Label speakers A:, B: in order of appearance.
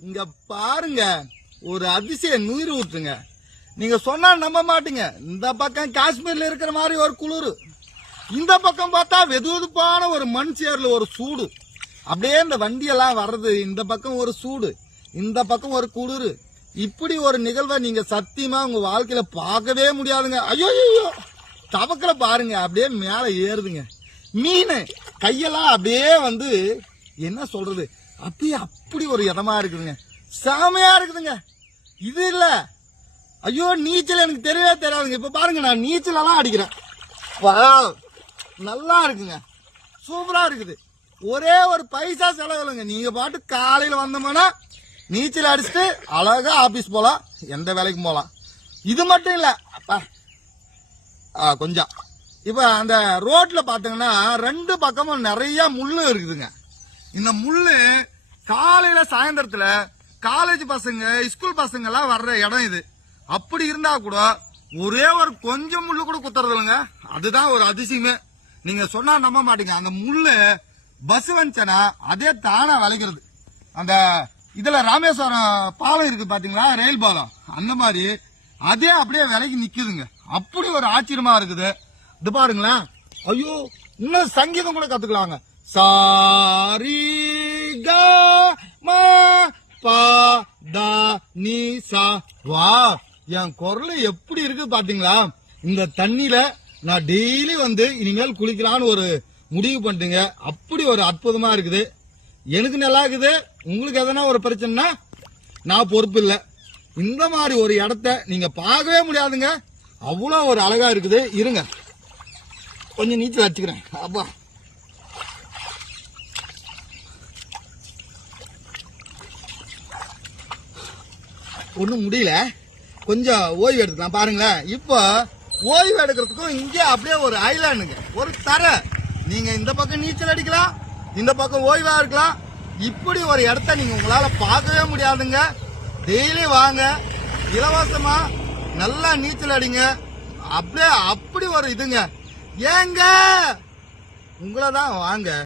A: இங்க பாருங்க ஒரு அதிசய நீர் ஊற்றுங்க. நீங்க சொன்னா நம்ப மாட்டீங்க. இந்த பக்கம் காஷ்மீர்ல இருக்கிற மாதிரி ஒரு குளிர். இந்த பக்கம் பார்த்தா வெதுவெதுப்பான ஒரு மண் சேர்ல ஒரு சூடு. அப்படியே இந்த வண்டியெல்லாம் வர்றது இந்த பக்கம் ஒரு சூடு இந்த பக்கம் ஒரு குளிர். இப்படி ஒரு நிகழ்வை நீங்க சத்தியமா உங்க வாழ்க்கையில பார்க்கவே முடியாதுங்க. ஐயோ ஐயோ தவக்கல பாருங்க அப்படியே மேல ஏறுதுங்க. மீன் கையெல்லாம் அப்படியே வந்து என்ன சொல்றது அப்படியே அப்படி ஒரு இடமா இருக்குதுங்க. செமையா இருக்குதுங்க. இது இல்ல. ஐயோ நீச்சல் எனக்கு தெரியவே தெரியாதுங்க. இப்ப பாருங்க நான் நீச்சல் எல்லாம் அடிக்கிறேன் நல்லா இருக்குங்க. சூப்பரா இருக்குது. ஒரே ஒரு பைசா செலவு இல்லைங்க நீங்க பாட்டு காலையில வந்தோம்னா நீச்சல் அடிச்சுட்டு அழகா ஆபீஸ் போலாம். எந்த வேலைக்கும் போலாம். இது மட்டும் இல்ல. அப்பா. ஆ, கொஞ்சம். இப்ப அந்த ரோட்ல பாத்தீங்கன்னா ரெண்டு பக்கமும் நிறைய முள்ளு இருக்குதுங்க. இந்த முள்ளு காலையில சாயந்தரத்துல காலேஜ் பசங்க ஸ்கூல் பசங்க எல்லாம் வர்ற இடம் இது. அப்படி இருந்தா கூட ஒரே ஒரு கொஞ்சம் முள்ளு கூட குத்துறது இல்லைங்க அதுதான் ஒரு அதிசயமே. நீங்க சொன்னா நம்ப மாட்டீங்க. அந்த முள்ளு பஸ் வந்துச்சனா அதே தானா விளைக்கிறது. அந்த இதுல ராமேஸ்வரம் பாலம் இருக்கு பாத்தீங்களா? ரயில் பாலம். அந்த மாதிரி அதே அப்படியே விலைக்கு நிக்குதுங்க. அப்படி ஒரு ஆச்சரியமா இருக்குது. இது பாருங்களேன். ஐயோ இன்னும் சங்கீதம் கூட கத்துக்கலாங்க. சாரி க ம பா த நீ சா வா என் குரல் எப்படி இருக்கு பாத்தீங்களா? இந்த தண்ணியில நான் டெய்லி வந்து இனிமேல் குளிக்கலான்னு ஒரு முடிவு பண்ணிட்டீங்க. அப்படி ஒரு அற்புதமா இருக்குது. எனக்கு நல்லா இருக்குது. உங்களுக்கு எதனா ஒரு பிரச்சனைனா நான் பொறுப்பு இல்லை. இந்த மாதிரி ஒரு இடத்த நீங்க பார்க்கவே முடியாதுங்க. அவ்வளோ ஒரு அழகா இருக்குது. இருங்க. கொஞ்சம் நீச்சல் அடிச்சுக்கிறேன். அப்பா. ஒன்றும் முடியல. கொஞ்சம் ஓய்வு எடுத்துக்கலாம் பாருங்களேன். இப்போ ஓய்வு எடுக்கிறதுக்கும் இங்கே அப்படியே ஒரு ஐலாண்டுங்க ஒரு தரை. நீங்க இந்த பக்கம் நீச்சல் அடிக்கலாம் இந்த பக்கம் ஓய்வா இருக்கலாம். இப்படி ஒரு இடத்த நீங்க உங்களால பார்க்கவே முடியாதுங்க. டெய்லி வாங்க இலவசமா நல்லா நீச்சல் அடிங்க. அப்படியே அப்படி ஒரு இதுங்க. ஏங்க உங்களை தான் வாங்க.